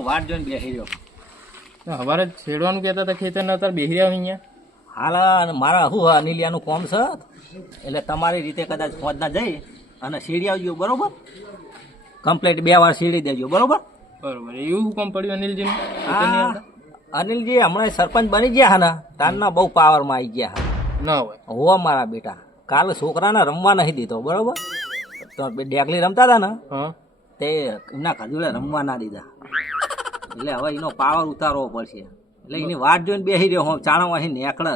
હું વાટ જોઈને બેસી રહ્યો. હવારે છેડવાનું કહેતા હતા ખેતર ના અત્યારે બેહી રહ્યા અહીંયા. હાલ મારા શું અનિલિયાનું કોમ છે એટલે તમારી રીતે કદાચ પહોંચના જઈ અને સીડી આવજો બરોબર. કમ્પ્લીટ 2 વાર સીડી દેજો બરોબર. બરોબર એવું કોમ પડ્યું અનિલજી? હા અનિલજી હમણાં સરપંચ બની ગયા હા ને તારના બહુ પાવરમાં આવી ગયા હા. ના હોય હો મારા બેટા કાલે છોકરાને રમવા નહીં દીધો બરોબર. તો ડેકલી રમતા હતા ને હા તે એમના ખજૂરે રમવા ના દીધા એટલે હવે એનો પાવર ઉતારવો પડશે. એટલે એની વાટ જોઈને બેસી રહ્યો હું ચાણો અહીં નીકળે.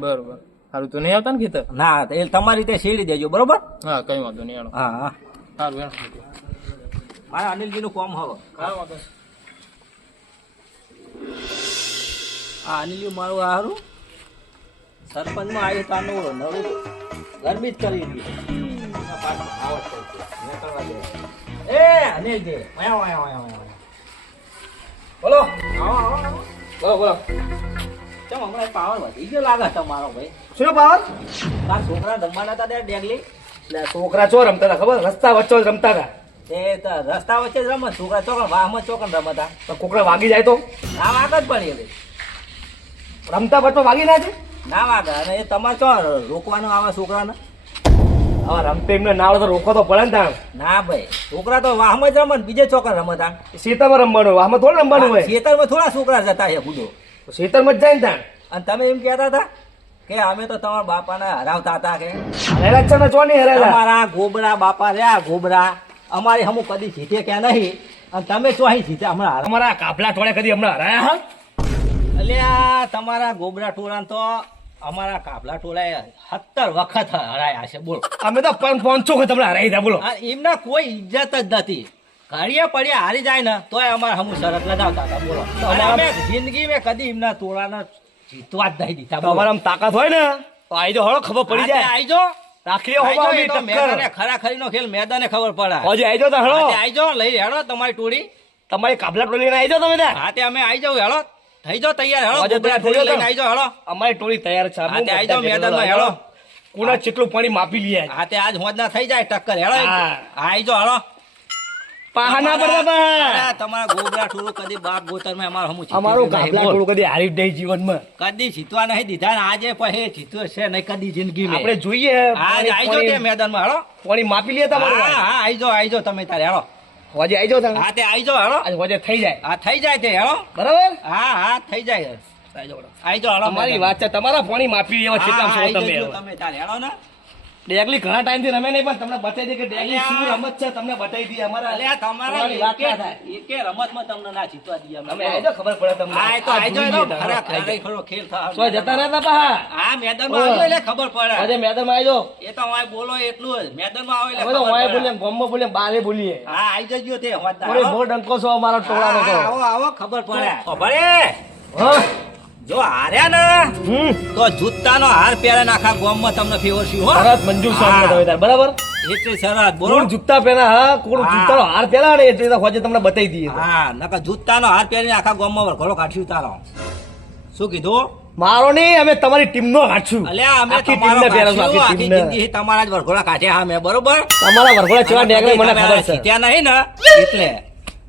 બરોબર સારું તો નહીં આવતા ને ખેતર? ના એ તમારી રીતે સીડી દેજો બરોબર. હા કઈ વાંધો નહીં હાલો. હા હા સારું મારા અનિલજીનું કોમ હવે. આ અનિલજી મારું હારું સરપંચમાં આવ્યું તાનું નવું ગરમી જ કરી દીધી. એ અનિલજી બોલો. બોલો બોલો. ચમ હમણાં પાવર વધી ગયો લાગે તમારો ભાઈ. શું પાવર? તાર છોકરા રમવાના હતા ત્યાં ડેગલી છોકરા ચો રમતા હતા ખબર? રસ્તા વચ્ચે જ રમતા હતા. તે રસ્તા વચ્ચે જ રમત છોકરા ચોકન વાહમાં ચોકન રમતા. તો કોકરા વાગી જાય તો? ના વાગ જ પડી હવે રમતા વચ્ચે વાગી ના છે? ના વાગે. અને એ તમારે ચો રોકવાનું આવે છોકરાને? હવે રમતે એમને ના આવડે તો રોકો તો પડે ને તાણ. ના ભાઈ છોકરા તો વાહમાં જ રમત બીજે ચોકન રમતા. શેતરમાં રમવાનું, આમાં થોડું રમવાનું હોય. ખેતરમાં થોડા છોકરા જતા છે બુડો. શેતરમાં જ જાય ને તાણ. અને તમે એમ કહેતા હતા કે અમે તો તમારા બાપાને હરાવતા હતા કે હરેલા છે ને ચો નહીં હરેલા. તમારા ગોબરા બાપા રહ્યા ગોબરા અમારી હમું કદી જીતે કે નહીં. અને તમે શું અહીં જીતે હમણાં અમારા કાફલા ટોળે કદી હમણાં હરાયા હા? અલ્યા તમારા ગોબરા ટોળા તો અમારા કાફલા ટોળાએ 17 વખત હરાયા છે બોલો. અમે તો 500 વખત તમને હરાઈ દા બોલો. એમના કોઈ ઇજ્જત જ નથી. ઘડીએ પડ્યા હારી જાય ને તોય અમારે હમું શરત લગાવતા હતા બોલો. અને અમે જિંદગી મેં કદી એમના ટોળાને જીતવા જ નહીં દીધા. તમારા તાકાત હોય ને તો આઈ જો હળો ખબર પડી જાય. આઈજો રાખીએ હોવા અમે ટક્કર. ખરાખરીનો ખેલ મેદાને ખબર પડે. હજી આઈ જો તો હળો. આઈજો લઈ હેડો તમારી ટોળી. તમારી કાફલા ટોળી લઈને આઈ જો તમે ત્યાં. હા તે અમે આઈ જાવ હેડો. થઈ જાવ તૈયાર હેડો. હજુ તૈયાર થઈ જાઓ લઈને આઈ જાવ હેડો. અમારી ટોળી તૈયાર છે. હા તે આઈ જાવ મેદાનમાં હેડો. કોના જેટલું પાણી માપી લઈએ. હા તે આજ હોજના થઈ જાય ટક્કર હેડો. આઈ જાવ હેડો. પાહા ના પડતા બા. તમારા ગોબરા ટોળું કદી બાપ ગોતરમાં અમાર હમું અમારું કાફલા ટોળું કદી હારી જ નહીં જીવનમાં. કદી જીતવા નહીં દીધા ને આજે પછી જીત્યો છે નહીં કદી જિંદગીમાં. આપણે જોઈએ આજ આઈ જાવ તે મેદાનમાં હેડો. પાણી માપી લઈએ તમારું. હા હા આઈ જાવ તમે તારે હેડો. હજી આઈ જાવ તમે. હા તે આઈ જાવ હેડો. હજી થઈ જાય. હા થઈ જાય તે હેડો. બરાબર. હા હા થઈ જાય. આઈ જાવ હેડો. તમારી વાત છે. તમારા પાણી માપી એવા કેટલા છો તમે. તમે તારે હેડો ને. ડેગલી ઘણા ટાઈમ થી રમે નહીં પણ તમને બતાવી દે કે ડેગલી શું રમત છે તમને બતાવી દઈએ. અમારા અલ્યા તમારા એકે રમતમાં તમને ના જીતવા દઈએ અમે આજો ખબર પડે તમને. હા તો આજો ખરો ખેલ થાય. સો જતા રહેતા પા. હા મેદાનમાં આવો એટલે ખબર પડે. અરે મેદાનમાં આજો. એ તો હું બોલો એટલું જ મેદાનમાં આવો એટલે અમે તો વાય બોલીએ ગોમમાં બોલીએ બારે બોલીએ. હા આઈ જજો તે થોડી બહુ ડંકો છો અમારા ટોળાનો તો. આવો આવો ખબર પડે. ખબરે હા જો હાર્યા ને તો જૂતાનો હાર પહેરે આખા ગામમાં તમને ફેવર શું હો. શરત મંજૂર છે અમને તમે તાર બરાબર. એટલે શરત બોલો. કોણ જૂતા પહેરા હા કોણ જૂતાનો હાર પહેરા ને એટલે હોજે તમને બતાવી દઈએ. હા નકા જૂતાનો હાર પહેરીને આખા ગામમાં વરઘોડો કાઢ્યું તારો. શું કીધું? મારો નહીં અમે તમારી ટીમનો કાઢશું. અલ્યા અમે આખી તમારો ટીમને પહેરશું. કાઢશું. આખી આખી ટીમને. જિંદગી તમારા જ વરઘોડા કાઢ્યા હા મેં બરોબર. તમારા વરઘોડા ચેવા ડેગલે મને ખબર છે. ત્યાં નહીં ને એટલે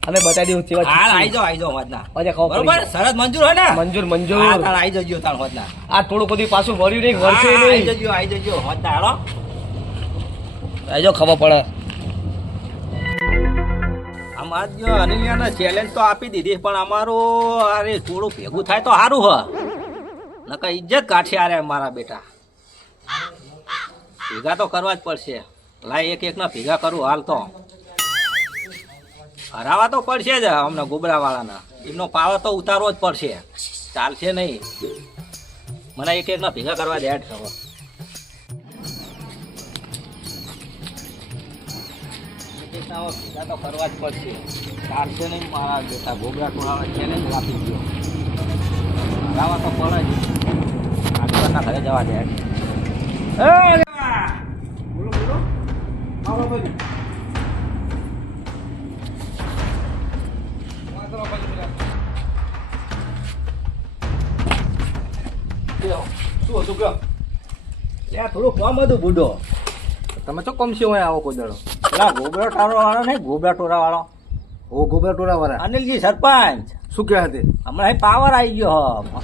અમે બતાવી દઉં ચેવા. હા આઈ જાઓ હોદના. હોજે ખબર પડી બરોબર શરત મંજૂર હોય ને? મંજૂર મંજૂર. હા તાર આઈ જજો તાર હોદના. આ થોડું બધું પાછું વર્યું નહીં વર્ષે નહીં. આઈ જજો હોદના હેડો. આજો ખબર પડે. અમાર જો અનિલિયાને ચેલેન્જ તો આપી દીધી પણ અમારું અરે થોડું ભેગું થાય તો સારું હ. નકા ઇજ્જત કાઢશે અરે મારા બેટા. ભેગા તો કરવા જ પડશે. લાય એક ના ભેગા કરું હાલ તો. હરાવા તો પડશે જ અમને ગોબરા વાળાના. એમનો પાવર તો ઉતારવો જ પડશે. ચાલશે નહીં. મને એક ના ભેગા કરવા દે ખબર. ભેગા તો કરવા જ પડશે. ચાલશે નહીં મારા બેટા. ગોબરા ટોળાને ચેલેન્જ આપી ગયો. હરાવા તો પડે જ. આગળના ઘરે જવા દે. બોલો બોલો. આવો ભાઈ. શું હતું કયો? થોડું કોમ હતું બુડો. તમે તો કમસી હોય આવો કોઈ દડો. પેલા ગોબરા ટાળો વાળો નહીં ગોબરા ટોરા વાળો ઓ ગોબરા ટોળા વાળા અનિલજી સરપંચ શું કહે છે હમણાં અહીં પાવર આવી ગયો હ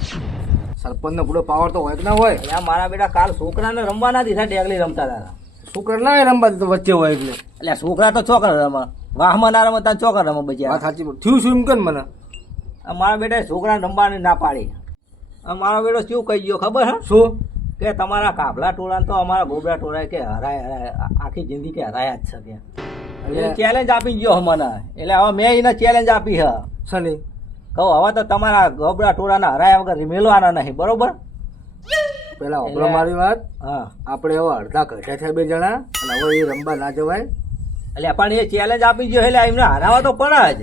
સરપંચ નો પૂરો પાવર તો હોય કે ના હોય એટલે મારા બેટા કાલ છોકરાને રમવાના દીધા ડેગલી રમતા હતા શું કરે ના રમવા દે તો વચ્ચે હોય એટલે એટલે છોકરા તો ચોકર રમે વાહમાં ના રમતા ચોકર રમે વાત બજ્યા સાચી થયું શું એમ કે મને મારા બેટા છોકરાને રમવાની ના પાડી મારો બેટો શું કહી ગયો ખબર હે શું કે તમારા કાફલા ટોળા તો અમારા ગોબરા ટોળા કે હરાય આખી જિંદગી કે હરાયા જ છે કે એટલે ચેલેન્જ આપી ગયો મને એટલે હવે મેં એને ચેલેન્જ આપી હ સની કહું હવે તો તમારા ગોબરા ટોળાના હરાયા વગર મેળવાના નહીં બરોબર પેલા ઓપરો મારી વાત હા આપણે હવે અડધા ઘટ્યા થયા બે જણા અને હવે એ રમવા ના જવાય એટલે પણ એ ચેલેન્જ આપી ગયો એટલે એમને હરાવા તો પડે જ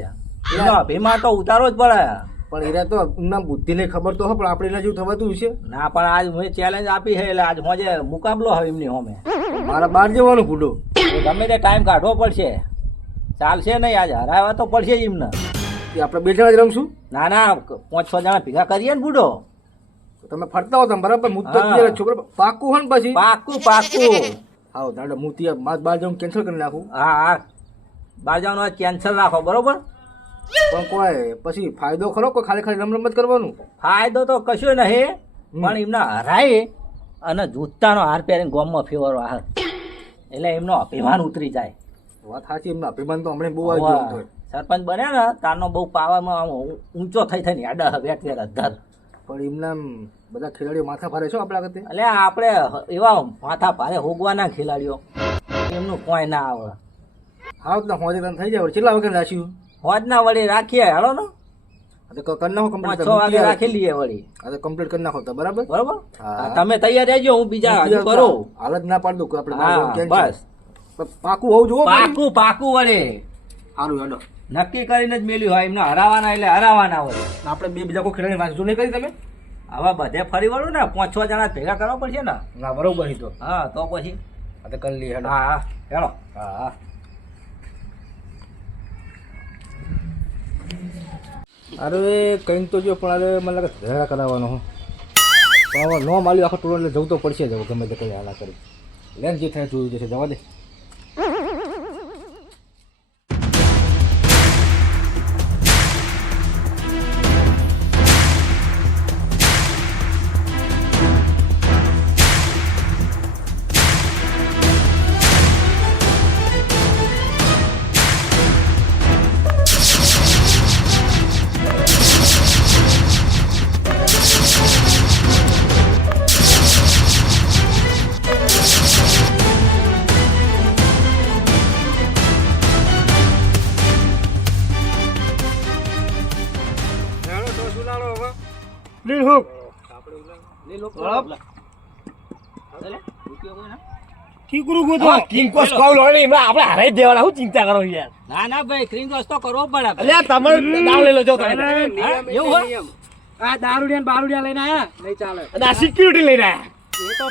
એનો અભિમાન તો ઉતારવો જ પડે પણ એરા તો એમના બુદ્ધિ ને ખબર તો હોય પણ આપણે એના જેવું થવાતું છે ના પણ આજ મેં ચેલેન્જ આપી છે એટલે આજ હોજે મુકાબલો હોય એમની હોમે મારા બહાર જવાનું ફૂટો એ ગમે તે ટાઈમ કાઢવો પડશે ચાલશે નહીં આજ હરાવા તો પડશે જ એમને એ આપણે બે જણા જ રમશું ના ના 5-6 જણા ભેગા કરીએ ને બુડો તો તમે ફરતા હો તમે બરાબર હું તો હા. છોકરા પાકું હોય ને પછી પાકું પાકું હા દાદા હું ત્યાં માર બહાર જવાનું કેન્સલ કરી નાખું હા હા બહાર જવાનું કેન્સલ રાખો બરોબર પણ કોઈ પછી ફાયદો ખરો કોઈ ખાલી ખાલી રમત કરવાનું ફાયદો તો કશો નહીં પણ એમને હરાય અને જૂતાનો હાર પહેરીને ગોમમાં ફેવરો આવે એટલે એમનો અભિમાન ઉતરી જાય વાત સાચી એમના અભિમાન તો હમણાં બહુ આવી ગયું હતું. સરપંચ બન્યા ને તારનો બહુ પાવામાં આમ ઊંચો થઈ થઈને યાડા વેટ વેટ અધર પણ એમના આમ બધા ખેલાડીઓ માથા ભારે છો આપણા કરતે એટલે આપણે એવા માથા ભારે હોગવાના ખેલાડીઓ એમનું કોઈ ના આવે હા તો હોજે તને થઈ જાય કેટલા વાગે રાખ્યું હોજના વળી રાખીએ હાલો ને કરી નાખો કમ્પ્લીટ 6 વાગે રાખી લઈએ વળી હા કમ્પ્લીટ કરી નાખો તો બરાબર બરોબર હા. તમે તૈયાર રહેજો હું બીજા હજુ કરું હાલ જ ના પાડ દઉં કે આપણે હા બહાર જવાનું બસ cancel. પાકું હોવું જોવો પાકું પાકું વળી સારું હેડો નક્કી કરીને જ મેલ્યું હોય એમને હરાવાના એટલે હરાવાના હોય આપણે બે બીજા કોઈ ખેલાડી વાંચો નહીં કરી તમે હવે બધે ફરી વળું ને 5-6 જણા ભેગા કરવા પડશે ને ના બરોબર તો હા તો પછી હા તો કરી લઈએ હેડો હા હા હેલો હા અરે કઈ તો જો પણ અરે મને લાગે ઝઘડા કરાવવાનો હું પણ હવે નો માલ્યું આખો ટોળો એટલે જવું તો પડશે જ હવે ગમે તે કઈ હાલા કરી લેન જે થાય જોયું જશે જવા દે કિંકોસ કોલ હોય ને એમાં આપણે હરાઈ દેવાના હું ચિંતા કરો યાર ના ના ભાઈ ક્રીમ દોસ્ત તો કરવો પડે અલ્યા તમે દાવ લઈ લો જો તમે હા, એવું હોય આ દારૂડિયા બારૂડિયા લઈને આયા નહીં ચાલે અને આ સિક્યુરિટી લઈને આયા એ તો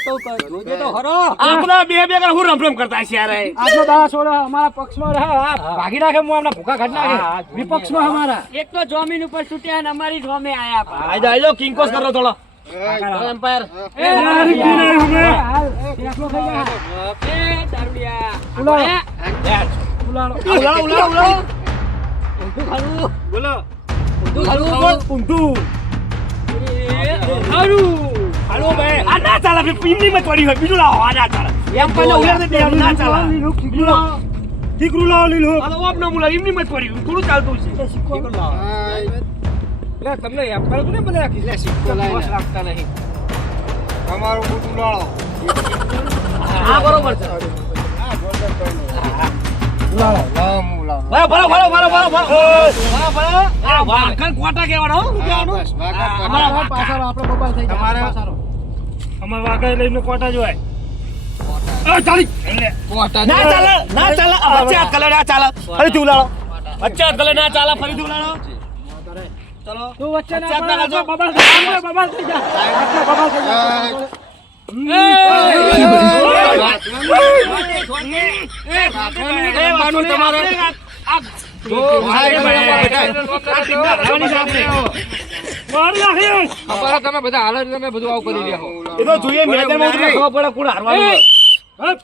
જોજો તો ખરો આપણા બે બે કર હું રમ કરતા છે યાર આજનો દાડા છોડો અમારા પક્ષમાં રહે આ ભાગી નાખે હું આમના ભૂખા ઘટ હા, નાખે વિપક્ષમાં અમારા એક તો જમીન ઉપર છૂટ્યા અને અમારી જોમે આયા આજો આજો કિંકોસ કરો થોડો એમ્પાયર એ હાલ ફેસલો થઈ ગયા એ દારૂડિયા ઉલાળો ઉલાળો ઉલાળો ઉલાળો બોલો ઊંધું હાલો બે આ ના ચાલે બે પીમની માં પડી હોય બીજું લાવો આ ના ચાલે એમ પણ ઉલાળ દે ના ચાલે બીજું લાવો ઠીકરું લાવો લીલો હાલો ઓપ નો મુલા એમની માં પડી થોડું ચાલતું છે એટલે તમને એમ કરો ને મને આખી સિક્કો રાખતા નહીં તમારું મોટું લાળો હા બરોબર છે લાળો લાવો લાવો બરો બરો બરો બરો બરો બરો બરો આ વાકણ કોટા કેવાનો અમારા પાછળ આપણો બબાલ થઈ જાય પાછળ અમાર વાકણ લઈને કોટા જોય એ ચાલી ના ચાલે ના ચાલે બચ્ચા હાથ કલર ના ચાલે ફરીથી ઉલાળો બચ્ચા હાથ કલર ના ચાલે ફરીથી ઉલાળો ચલો તું વચ્ચે ના બચ્ચા હાથ પડો, કલર બબાલ થઈ જાય આપણો બબાલ થઈ જાય તમે બધા હાલ તમે બધું આવું કરી રહ્યા એ તો જોઈએ મેદાનમાં ઉતરીને ખબર પડે કોણ હારવાનું હોય.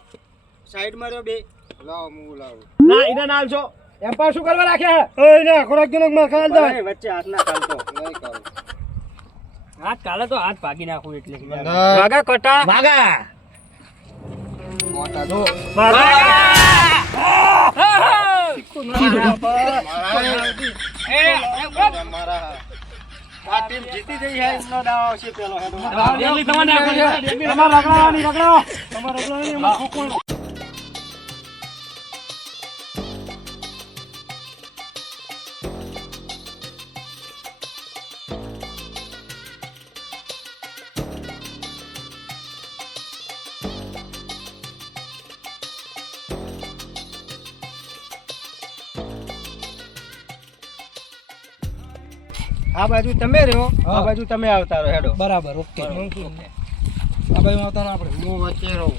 સાઈડ માં રહ્યો બે લાવો હું લાવું ના એના નામ છો એમ્પાયર શું કરવા રાખ્યા? ઓય ના ખોરાક જનક માં ખાલ દો. હાથ કાલે તો હાથ ભાગી નાખું એટલે ભાગા કટા. ભાગા મોટા જો આ ટીમ જીતી જઈ છે એમનો દાવ આવશે પેલો હેડો. જલ્દી તમારે નાખો છે. તમાર રગડાવાની રગડો. તમાર રગડાવાની એમાં ફૂકવાનું. આ બાજુ તમે રહ્યો, આ બાજુ તમે આવતા રહો હેડો. બરાબર, ઓકે. આ ભાઈ આવતા રહો આપણે. હું વચ્ચે રહું.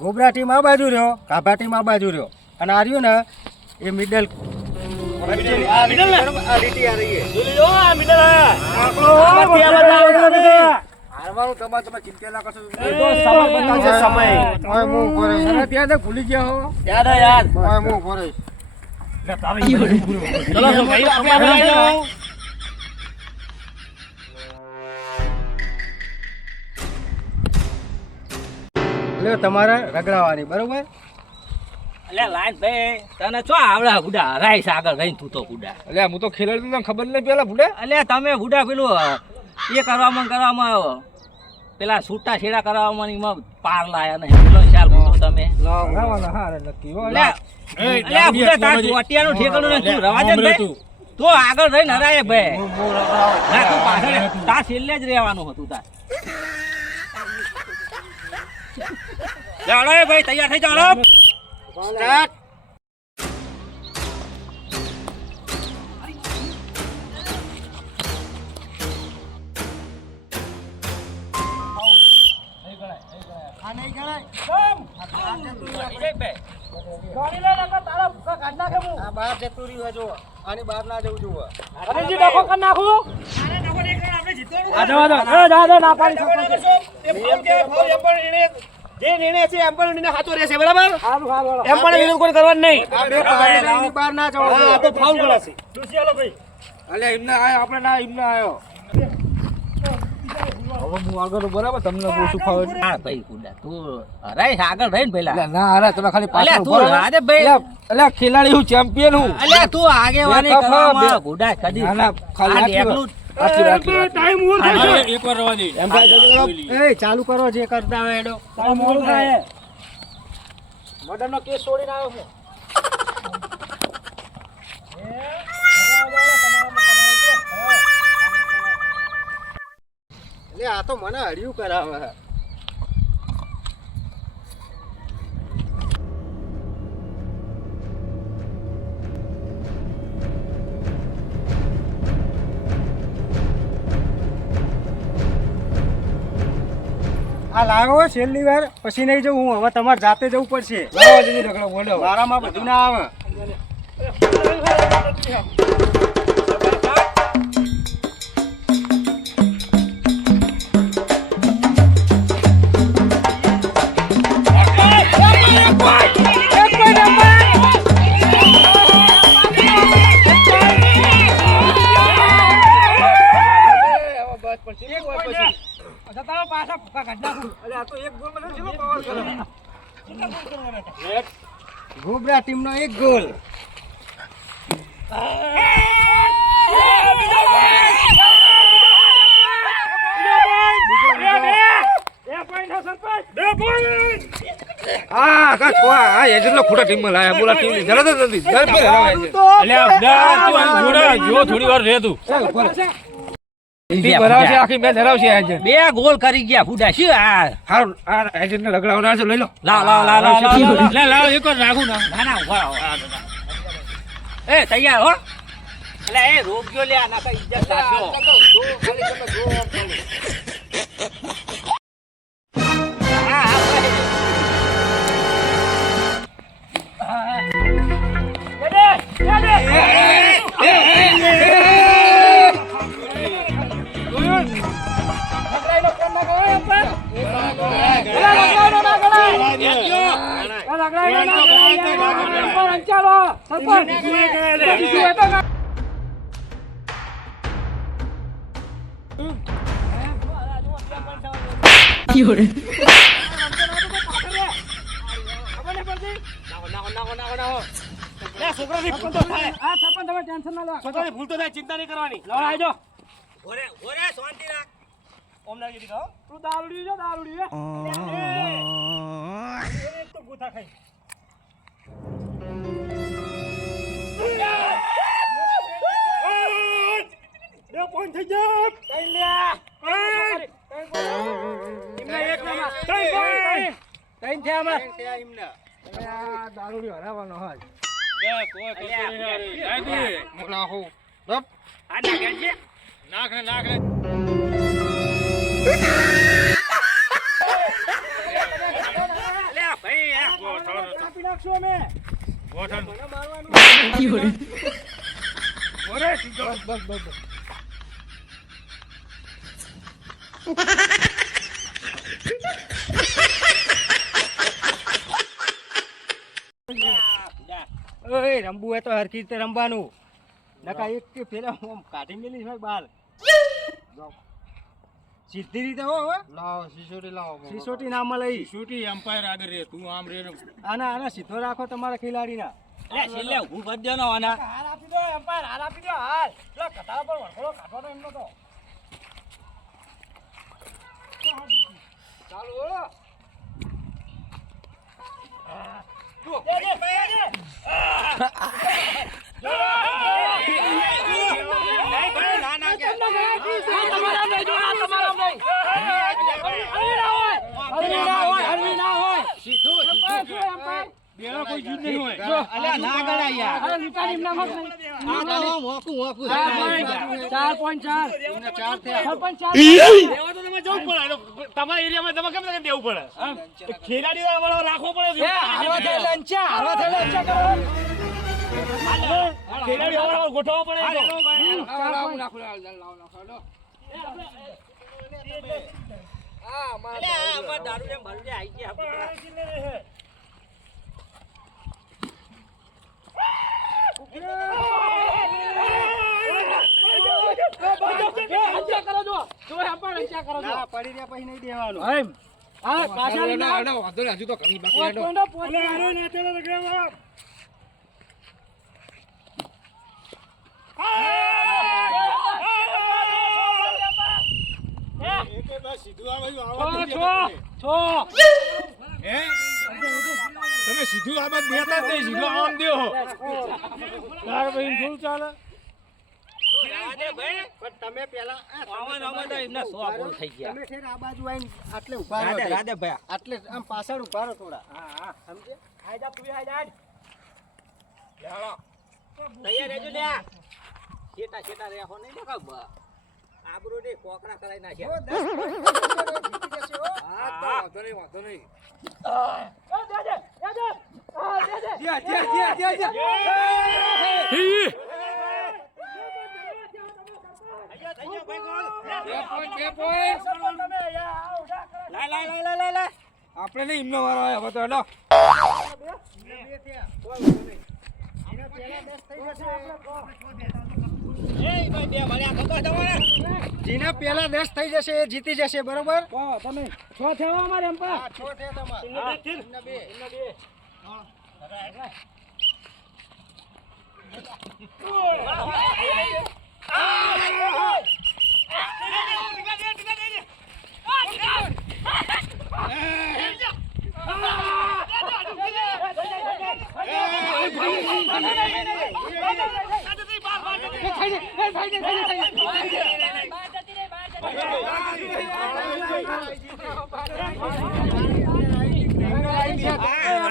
ગોબરા ટીમ આ બાજુ રહ્યો, કાભા ટીમ આ બાજુ રહ્યો, અને આ રહ્યું ને એ મિડલ આ લીટી આ રહી છે. હારવાનું તમારે તમે ચિંતા ના કરશો. એ તો સમય બતાવશે સમય. તમે ત્યાં તો ભૂલી ગયા હો. યાદ હે યાદ. ચલો તો ભાઈ આપણે આવી જાઓ. એટલે તમારે રગડાવાની બરોબર. અલે લાઈન ભાઈ તને શું આવડે બુડા હરાઈશ આગળ રહીને તું તો બુડા. એટલે હું તો ખેલાડી તને ખબર નહીં પેલા ભૂલે. અલે તમે બુડા પેલું એ કરવામાં પેલા છૂટા છેડા કરવામાં ને એમાં પાર લાયા નહીં પેલો ખ્યાલ મૂકો તમે. લાવવાના હારે નક્કી હો. અલે અલે બુડા તાર ચોટિયાનું ઠેકાણું ને તું રવા દે ને ભાઈ. તું આગળ રહીને હરાય ભાઈ. ના તું પાછળ તાર છેલ્લે જ રહેવાનું હતું તાર. ચાલો એ ભાઈ તૈયાર થઈ ચાલો. સ્ટાર્ટ. આ નહીં ગણાય. આ બહાર જતું રહ્યું હજુ. આની બહાર ના જવું જોવે. હરીજી ડખો કરી નાખું. આ જવા દો. જા ના પાડી શકો. જે નિર્ણય છે એમ પણ નિર્ણય સાચો રહેશે બરાબર. સારું સારું. એમ પણ વિરોધ કોઈ કરવાનું નહીં. આ બે પાડી બહાર ના જવાનું. આ તો ફાઉલ ગણાશે. અલ્યા એમને આયો આપણે ના એમને આયો. હવે હું આગળ રહું બરાબર તમને બહુ શું ફાવે. હા ભાઈ બુડા તું હરાઈશ આગળ રહીને પેલા. એટલે ના અરે તમે ખાલી અલ્યા પાછળ તું ઉભા રહો. રાધે ભાઈ. અલ્યા ખેલાડી હું ચેમ્પિયન હું. અલ્યા તું આગેવાની બે કપ કરવામાં બે- બુડા કદી ના ના ખાલી આ આટલી એકલું આટલી ટાઈમ ઓવર થાય છે. એકવાર રવા દે. એમ ભાઈ જલ્દી કરો. એ ચાલુ કરો જે કરતા હોય એડો. તારે મોડું થાય. મર્ડરનો કેસ છોડીને આવ્યો છે. એટલે આ તો મને હળિયું કરાવે છે. આ લાવો છેલ્લી વાર પછી નહીં જવું હું. હવે તમારે જાતે જવું પડશે. લાવો જલ્દી ઢગલો બોલો. મારામાં બધું ના આવે. પાછા ફૂકા કાઢ નાખું. આ તો એક ગોલ મને જેવો પાવર કરે. ગોબરા ટીમનો એક ગોલ. આ કા કોા આ એજન્ટનો ખોટા ટીમમાં લાયા બોલા ટીમની જરૂર જ નથી. ઘર પર હરાવે છે. ટીમ હરાવે છે આખી મેચ હરાવશે એજન્ટ. બે ગોલ કરી ગયા બુડા શું આ હારું આ એજન્ટને લગડાવના છે લઈ લો. લાવ લાવ લાવ લાવ લાવ લે લાવ એક વાર રાખું ના ના ઉભા રહો. એ તૈયાર હો. એટલે એ રોક્યો લે આના કઈ ઇજ્જત રાખજો. હા હા ના લાકડા ના પર અંચાલો સરપંચ બીજું એ તો ના. લે છોકરાની ભૂલ તો થાય. આ સરપંચ તમે ટેન્શન ના લો. છોકરાની ભૂલ તો થાય, ચિંતા નહીં કરવાની. લો આવજો. ઓરે ઓરે શાંતિ રાખ. ઓમ નાગી દીધો. તું દારૂડી જો દારૂડી એ તો ગોથા ખાઈ. બે પોઈન્ટ થઈ ગયા. કઈ લ્યા એમને એક નામાં કઈ છે હમણાં આ દારૂડી હરાવવાનો હોય આ નાખે છે. લે ભાઈ આ આપી નાખશું અમે ઓરે સીધો. ઓય રમવું હોય તો હરખી રીતે રમવાનું નકા એક કે પેલા હું કાઢી મેલી હોય બાર સીધી રીતે હો લાવો સિસોટી ના મળે છૂટી એમ્પાયર આગળ રે તું આમ રે આના સીધો રાખો તમારા ખેલાડીના લે છેલ્લે ઊભું કરી દેવાનો આના. હાર આપી દો એમ્પાયર હાર આપી દો હાર પેલા કતાર પર વળખોડો કાઢવાનો એમનો તો ચાલુ હો દે દે બેડા કોઈ જીત નહીં હોય. અલ્યા ના ગણાય યાર. અરે લીટાની એમના મત નહીં. આ તો મોકું 4.4 સરપંચ 4 દેવા તો તમે જવું પડે. તમારા એરિયામાં તમે કેમ કે દેવું પડે? ખેલાડી વાળો રાખવો પડે. હારવા થઈ લંચા કરો ખેલાડી વાળો ગોઠવવો પડે. અલ્યા આમાં દારૂ ને મારું આઈ ગયા. અંચા કરો જો પડી રહ્યા પછી નહીં દેવાનું હા પાછળ હજુ તો ઘણી બાકી પોઈન્ટ તમે સીધું આ બાદ બેતા જ નહીં, સીધું આમ દેવો. ચાલે પણ તમે પેલા આમાં આમાં તો એમના 100 ગોળ થઈ ગયા. તમે ઠેર આ બાજુ આવીને આટલે ઉભા રહો. રાધે રાધે ભાઈ. આટલે આમ પાછળ ઉભા રહો થોડા સમજે આજા તું આજા તૈયાર રહેજો લ્યા. છેટા છેટા રેહો નહીં દેખાવ બા. આબરૂ ને કોકરા કરાઈ નાખ્યા. વાંધો નહીં આપણે નહીં એમનો વારો આવ્યો હવે તો હેલો જેના પેલા 10 થઈ જશે એ જીતી જશે બરોબર તમે 6 થયો અમારે એમ પર 6 થયા તમારે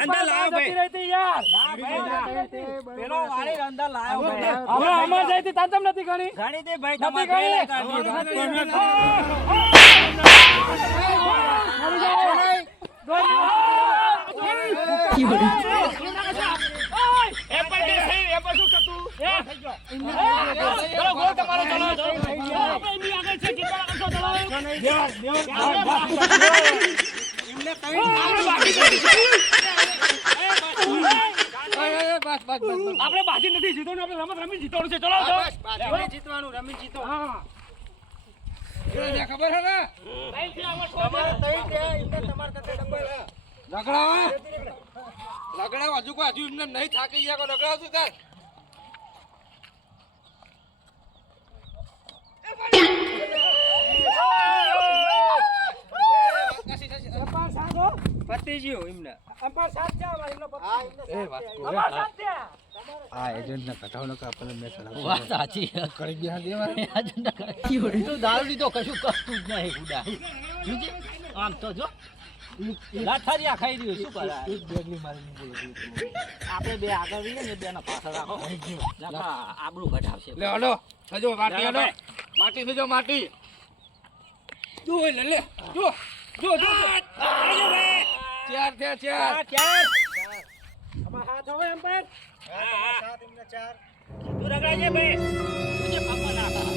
અંદર લાવો ભાઈ. પેલો વાળી અંદર લાવો ભાઈ. અમાર જઈતી તાતમ નથી ગણી ઘણી દે ભાઈ નથી તમારે આપણે બાજી નથી જીતવાનું, આપણે રમત રમી જીતવાનું છે. ચલો તો. જીતવાનું રમી જીતો. હા. ખબર હે ને તમારે તઈ છે એટલે તમારે કતે ડબલ હે. લગડાવ હજુ કોઈ હજુ એમને નહીં થાકી ગયા કોઈ લગડાવ છું તાર પતી ગયું એમને. અંપાર સાથ છે અમારે એમનો પતિ. હા એમને એ વાત સાથ છે. અમાર સાથ છે. આ એજન્ટને કઢાવનો કે આપણને મેચ વાત સાચી. કરી ગયા દેવા તું દારૂ લીધો કશું કરતું જ નહીં ગુડા. જોજે, આમ તો જો લાઠારિયા ખાઈ રહ્યો શું કરે? એક બેગલી મારીને બોલો આપણે બે આગળ રહીએ ને બેના પાછળ રાખો. નકા આબરૂ ઘટાડશે. લે હલો સજો માટી હલો માટી સજો માટી જો લે લે જો જો જો ચાર ચાર અમાર હાથ હવે અંપાર. હા તમાર સાથ એમને 4. તું રગડાજે બે. તુજે પાપા ના કરા.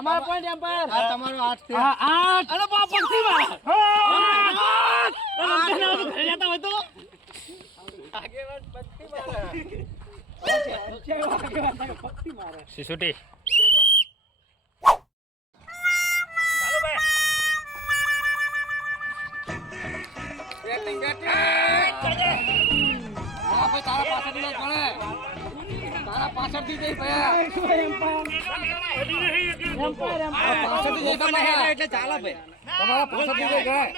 અમારો પોઈન્ટ એમ્પાયર. આ તમારો 8 છે. હા, આઠ. અરે બાપ પક્ષી માં. આઠ. ઘરે જતા હોય તો. આગેવાન પત્તી મારે. પક્ષી મારે. સિસુટી ચાલો ભાઈ. બેટિંગ બેટિંગ હા ભાઈ તારા પાછળથી જઈ પડે તારા પાછળથી જઈ ભયા પાછળથી જઈ તમારા એટલે ચાલે ભાઈ. તમારા પાછળથી જઈ ગણાય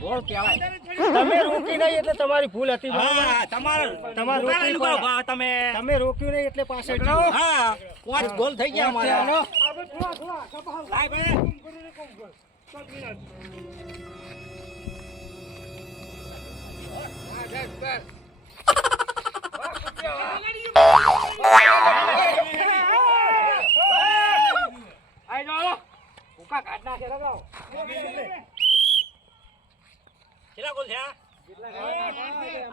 બોલ કહેવાય. તમે રોકી નહીં એટલે તમારી ભૂલ હતી બરાબર. હા, તમારું તમારું રોકી કરો ભા તમે. તમે રોક્યું નહીં એટલે પાછળ હા, 5 ગોલ થઈ ગયા અમારા. લાય ભાઈ. આઈ જાઓ. ભૂકા કાઢ નાખે લગાવો. કેટલા ગોલ થયા?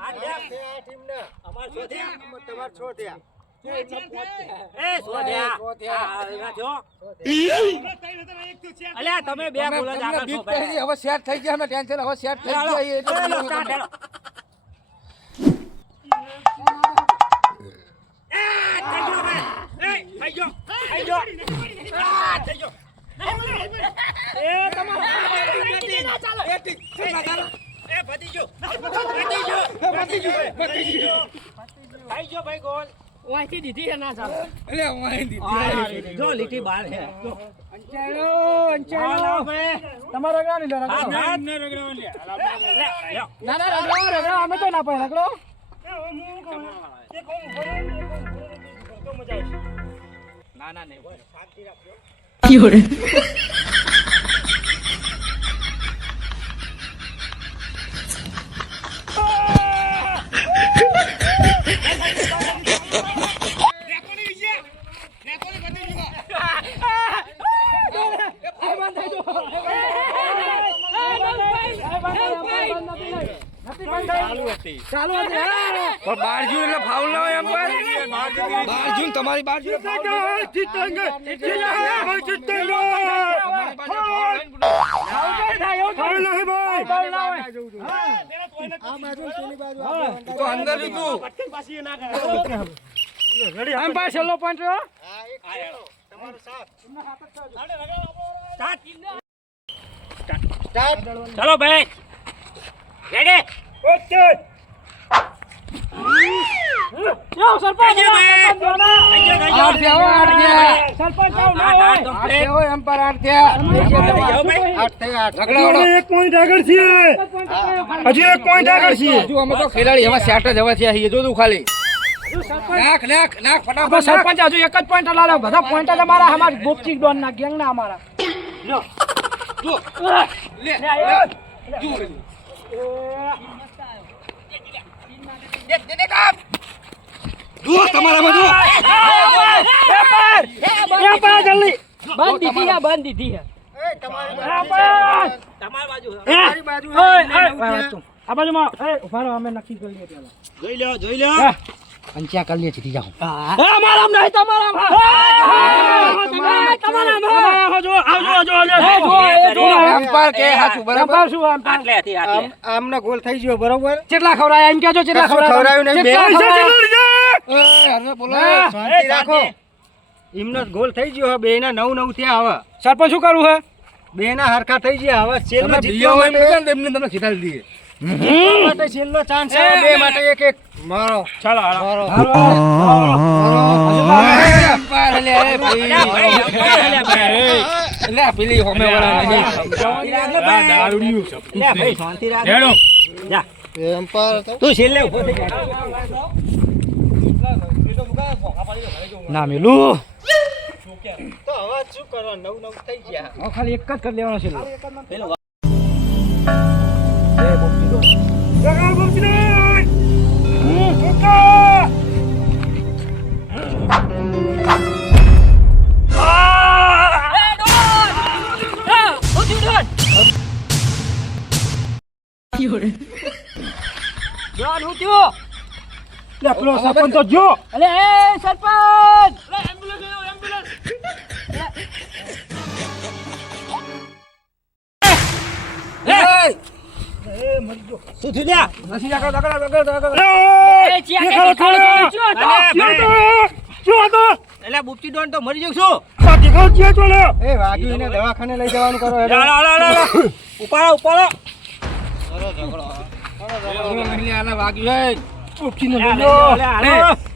આઠ થયા. અમાર 6 થયા. તમારે 6 થયા. એ 6 થયા. આ રાખ્યો. અલ્યા તમે બે ગોલ જ આગળ છો ભાઈ. હવે સેટ થઈ ગયા અમે ટેન્શન હવે સેટ થઈ ગયા એ એટલે હેલો, સ્ટાર્ટ, હેલો. થઈ ગયો ભાઈ. થઈ ગયો. થઈ ગયો. થઈ ગયો. એ તમારો ના ચાલે. એ પતી ગયો. પતી ગયો. થઈ ગયો ભાઈ ગોલ. ઓયથી દીધી ના ચાલે. એટલે વાંધી જો લીટી બહાર હે. હાલો ભાઈ. તમારો રગડા નહીં હા, રગડો. ના, ના રગડાવો લે. લ્યો. ના ના રગડો અમે તો ના પાય રગડો. ના ના નહીં બોલ. ચાલુ હતી. પણ બારજુ એટલે ફાઉલ ના હોય એમ બારજુ તમારી બારજુ આ બાજુ પેલી બાજુ આપણે તો અંદર લીધું એમ ભાઈ છેલ્લો પોઈન્ટ રહ્યો. ચાલો ભાઈ. રેડી. ઓકે. યો સરપંચ થઈ ગયો. આઠ થયા હો, આઠ થયા. સરપંચ આવ ના આઠ, હોય. આઠ, આઠ થયા હો, એમ્પાયર આઠ થયા. આઠ થઈ આઠ. રગડાવડો. એક પોઈન્ટ આગળ છીએ. હજી એક પોઈન્ટ આગળ છીએ. હજુ અમે તો ખેલાડી હવે સેટ જ હવે થયા છીએ જો તું ખાલી નાખ નાખ નાખ ફટાફટ નાખ. સરપંચ હજુ એક જ પોઈન્ટ લાવે બધા પોઈન્ટ જ અમારા અમારા ગોપચી ડોન ના ગેંગ ના અમારા. જો લે જો જુઓ તમારા બધું બંધ દીધી હે બંધ દીધી હે. તમારી બાજુ. ઓય, ઓય, આ બાજુમાં એ ઉભા રહો અમે નક્કી કરી લઈએ પેલા જોઈ લ્યો પંચ્યા કરી લે જીતી જાઓ અમારામ નહીં તમારામ એમ્પાયર કે સાચું બરાબર આટલે હતી આટલે આમને ગોલ થઈ ગયો બરોબર કેટલા ખવડાયા એમ કહેજો કેટલા ખવડાયું નહીં બે અરે બોલો શાંતિ રાખો એમનો ગોલ થઈ ગયો હવે બેના 9-9 થયા હવે સરપંચ શું કરવું હે બેના હરખા થઈ ગયા હવે છેલ્લો તમે જીતવા બીજો હોય માટે ને એમને તમને ખીટાડી દઈએ માટે છેલ્લો ચાન્સ છે બે માટે એક મારો ચાલો એમ્પાયર લે લે પેલી હોમે વાળા નહીં લે ભાઈ શાંતિ રાખ જા તું છેલ્લે ઉભો થઈ જા ના મેલું તો હવે શું કરો 9-9 થઈ ગયા ખાલી એક જ કરી લેવાનો છે પેલો લે પેલો સરપંચ તો જો અલે એ સરપંચ શું થયું લ્યા એ ચિયા એટલે બુપટી ડોન તો મરી જશું એ વાગ્યું એને દવાખાને લઈ જવાનું કરો ઉપાડો વાગ્યું ઉપચીને લઈ લે, લો લે, લે, લે, લે.